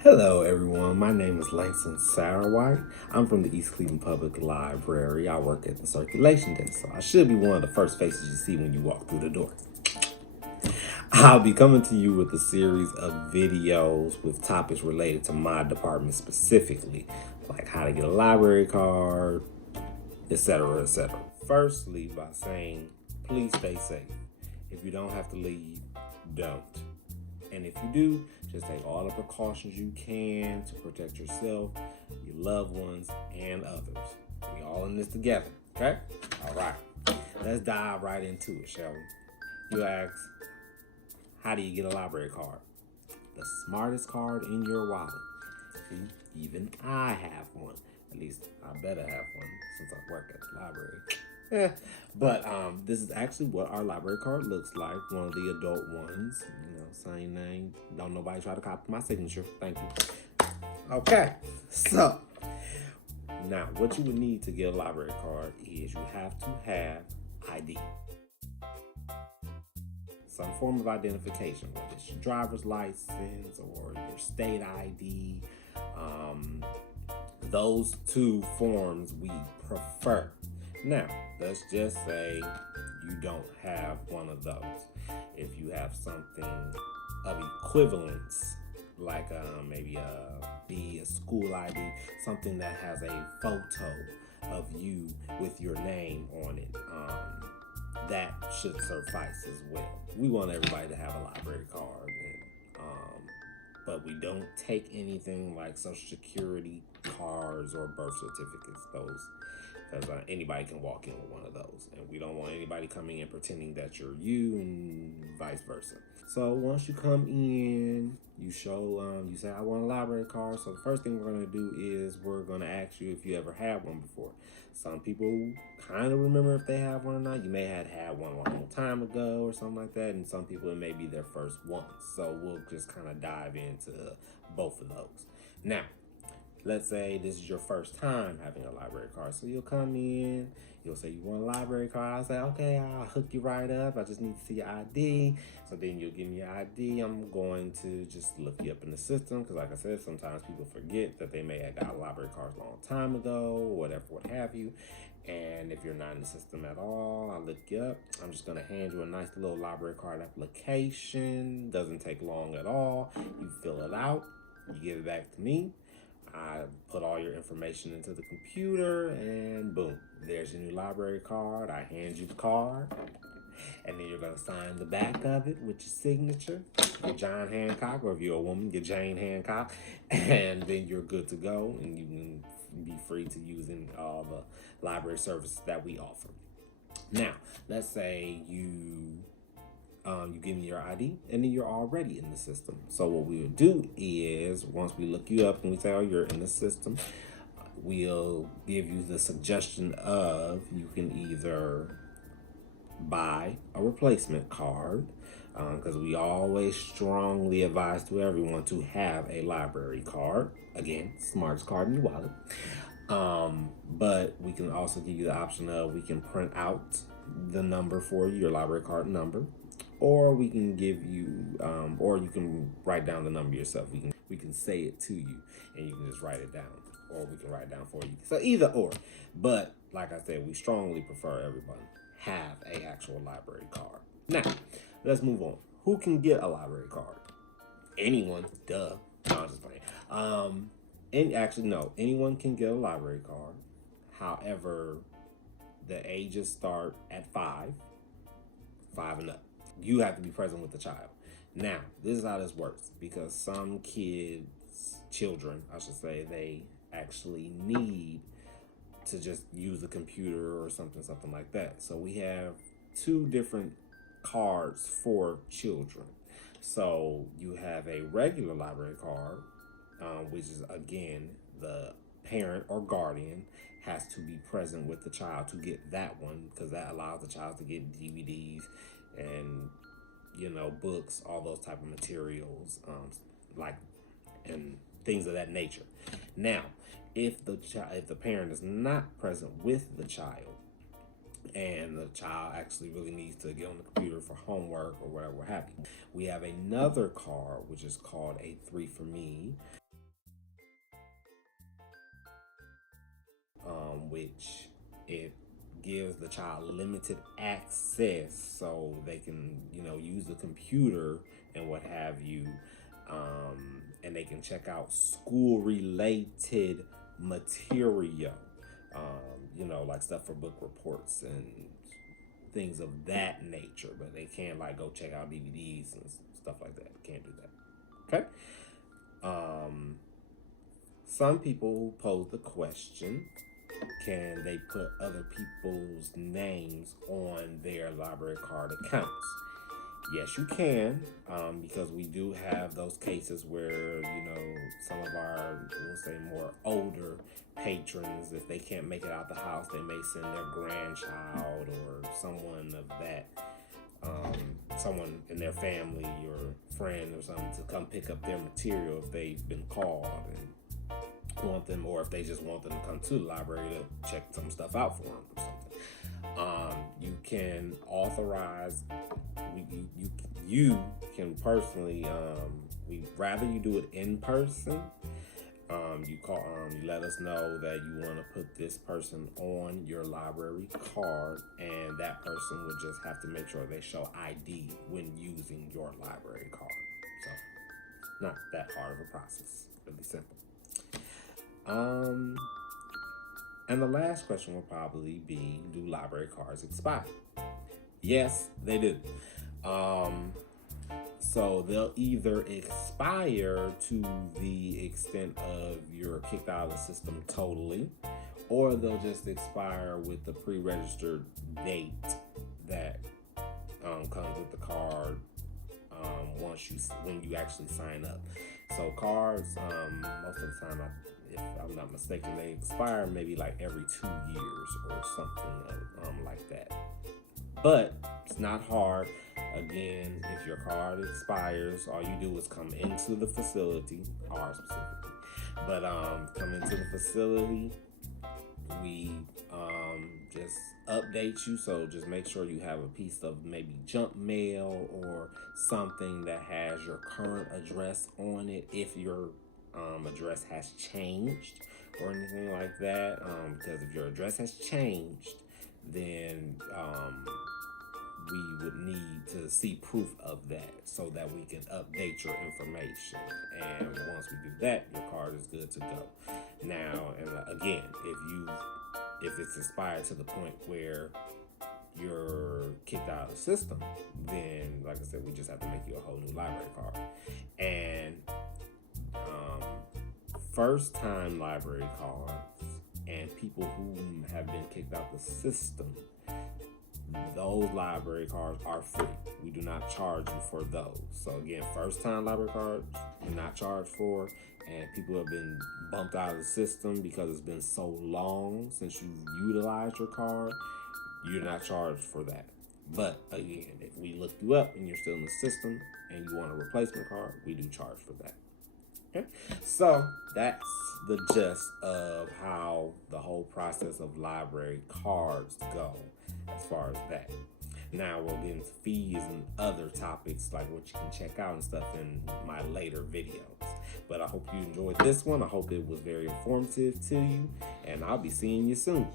Hello everyone, my name is Langston Satterwhite. I'm from the East Cleveland Public Library. I work at the circulation desk, so I should be one of the first faces you see when you walk through the door. I'll be coming to you with a series of videos with topics related to my department specifically, like how to get a library card, etc., etc. Firstly, by saying, please stay safe. If you don't have to leave, don't. And if you do, just take all the precautions you can to protect yourself, your loved ones, and others. We all in this together, okay? All right. Let's dive right into it, shall we? You ask, how do you get a library card? The smartest card in your wallet. See, even I have one. At least I better have one since I work at the library. But this is actually what our library card looks like. One of the adult ones. Same name. Don't nobody try to copy my signature. Thank you. Okay, so now what you would need to get a library card is you have to have ID. Some form of identification, whether it's your driver's license or your state ID. Those two forms we prefer. Now, let's just say you don't have one of those. If you have something of equivalence, like maybe a school ID, something that has a photo of you with your name on it, that should suffice as well. We want everybody to have a library card, but we don't take anything like Social Security cards or birth certificates. Those, because anybody can walk in with one of those, and we don't want anybody coming in pretending that you're you, and vice versa. So once you come in, you show, you say, I want a library card. So the first thing we're going to do is we're going to ask you if you ever had one before. Some people kind of remember if they have one or not. You may have had one a long time ago or something like that, and some people it may be their first one. So we'll just kind of dive into both of those. Now, let's say this is your first time having a library card. So you'll come in, you'll say you want a library card. I'll say, okay, I'll hook you right up. I just need to see your ID. So then you'll give me your ID. I'm going to just look you up in the system. Because like I said, sometimes people forget that they may have got a library card a long time ago, or whatever, what have you. And if you're not in the system at all, I'll look you up. I'm just going to hand you a nice little library card application. Doesn't take long at all. You fill it out. You give it back to me. I put all your information into the computer, and boom, there's your new library card. I hand you the card, and then you're going to sign the back of it with your signature, your John Hancock, or if you're a woman, your Jane Hancock, and then you're good to go, and you can be free to use all the library services that we offer. Now, let's say you give me your ID, and then you're already in the system. So what we would do is, once we look you up and we say, oh, you're in the system, we'll give you the suggestion of you can either buy a replacement card, because we always strongly advise to everyone to have a library card. Again, smartest card in your wallet. But we can also give you the option of we can print out the number for you, your library card number, or we can give you, or you can write down the number yourself. We can say it to you, and you can just write it down, or we can write it down for you. So either or. But like I said, we strongly prefer everyone have a actual library card. Now, let's move on. Who can get a library card? Anyone. Duh. No, I'm just playing. Anyone can get a library card. However, the ages start at 5 and up. You have to be present with the child. Now, this is how this works, because some children, I should say, they actually need to just use a computer or something like that. So we have 2 different cards for children. So you have a regular library card, which is, again, the parent or guardian has to be present with the child to get that one, because that allows the child to get DVDs and books, all those type of materials, and things of that nature. Now, if the parent is not present with the child, and the child actually really needs to get on the computer for homework or whatever have you, we have another card which is called a 3 for Me. which it gives the child limited access so they can, use the computer and what have you, and they can check out school related material, like stuff for book reports and things of that nature, but they can't like go check out DVDs and stuff like that. Can't do that. Okay. Some people pose the question, can they put other people's names on their library card accounts? Yes, you can, because we do have those cases where, some of our, we'll say, more older patrons, if they can't make it out the house, they may send their grandchild or someone of that, someone in their family or friend or something to come pick up their material if they've been called and want them, or if they just want them to come to the library to check some stuff out for them or something. You can authorize, you can personally, we'd rather you do it in person. You let us know that you want to put this person on your library card, and that person would just have to make sure they show ID when using your library card. So, not that hard of a process, really simple. And the last question will probably be, do library cards expire? Yes, they do. So they'll either expire to the extent of you're kicked out of the system totally, or they'll just expire with the pre-registered date that comes with the card when you actually sign up. So cards, most of the time, if I'm not mistaken, they expire maybe like every 2 years or something like that. But it's not hard. Again, if your card expires, all you do is come into the facility, ours specifically, but come into the facility, we just update you. So just make sure you have a piece of maybe junk mail or something that has your current address on it if your address has changed or anything like that, because if your address has changed, then we would need to see proof of that so that we can update your information. And once we do that, your card is good to go. Now, and again, if it's expired to the point where you're kicked out of the system, then like I said, we just have to make you a whole new library card. And first time library cards and people who have been kicked out the system, those library cards are free. We do not charge you for those. So again, first time library cards you're not charged for, and people have been bumped out of the system because it's been so long since you've utilized your card, you're not charged for that. But again, if we look you up and you're still in the system and you want a replacement card, we do charge for that. Okay, so that's the gist of how the whole process of library cards go as far as that. Now we'll get into fees and other topics like what you can check out and stuff in my later videos. But I hope you enjoyed this one. I hope it was very informative to you, and I'll be seeing you soon.